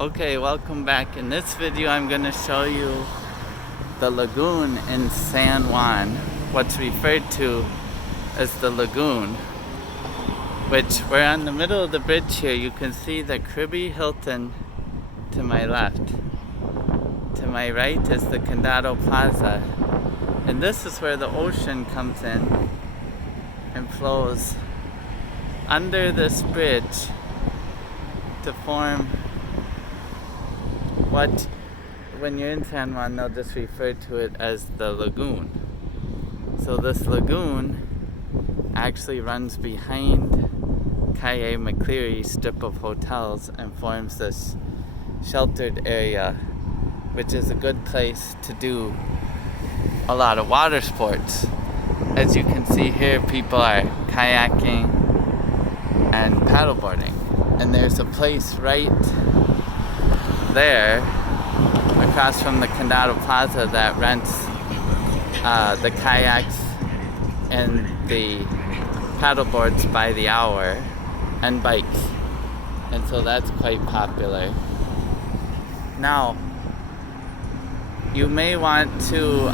Okay, welcome back. In this video I'm going to show you the lagoon in San Juan, what's referred to as the lagoon, which we're on the middle of the bridge here. You can see the Caribbean Hilton to my left. To my right is the Condado Plaza, and this is where the ocean comes in and flows under this bridge to form what, when you're in San Juan, they'll just refer to it as the lagoon. So this lagoon actually runs behind Calle McCleary's strip of hotels and forms this sheltered area, which is a good place to do a lot of water sports. As you can see here, people are kayaking and paddleboarding. And there's a place right there across from the Condado Plaza that rents the kayaks and the paddleboards by the hour and bikes, and so that's quite popular. Now you may want to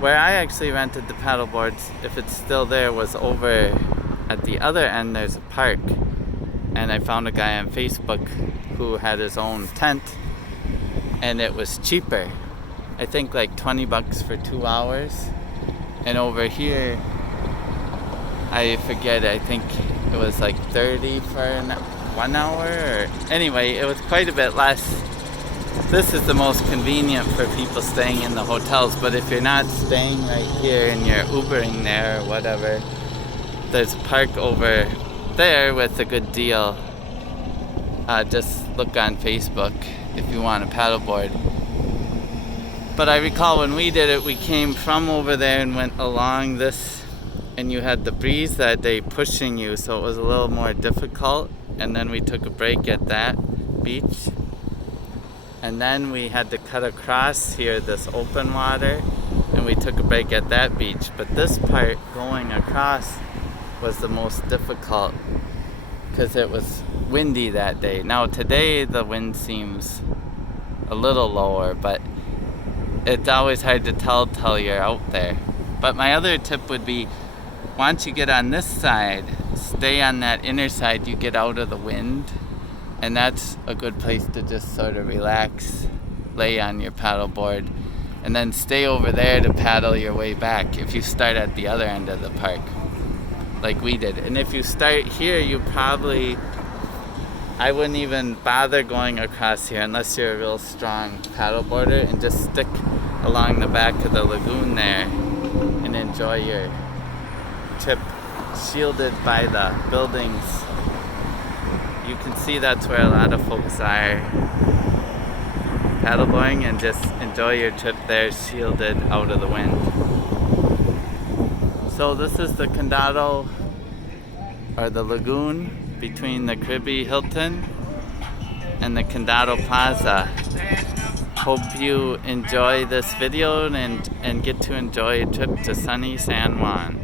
where I actually rented the paddleboards, if it's still there, was over at the other end. There's a park, and I found a guy on Facebook who had his own tent, and it was cheaper. I think like $20 for 2 hours. And over here, I forget, I think it was like 30 for 1 hour, or anyway, it was quite a bit less. This is the most convenient for people staying in the hotels, but if you're not staying right here and you're Ubering there or whatever, there's a park over there with a good deal. Just look on Facebook if you want a paddleboard. But I recall when we did it, we came from over there and went along this, and you had the breeze that day pushing you, so it was a little more difficult. And then we took a break at that beach, and then we had to cut across here, this open water, and we took a break at that beach. But this part going across was the most difficult because it was windy that day. Now today the wind seems a little lower, but it's always hard to tell till you're out there. But my other tip would be, once you get on this side, stay on that inner side. You get out of the wind, and that's a good place to just sort of relax, lay on your paddleboard, and then stay over there to paddle your way back if you start at the other end of the park, like we did. And if you start here, I wouldn't even bother going across here unless you're a real strong paddleboarder, and just stick along the back of the lagoon there and enjoy your trip, shielded by the buildings. You can see that's where a lot of folks are paddleboarding, and just enjoy your trip there, shielded out of the wind. So this is the Condado, or the lagoon, between the Caribbean Hilton and the Condado Plaza. Hope you enjoy this video and get to enjoy a trip to sunny San Juan.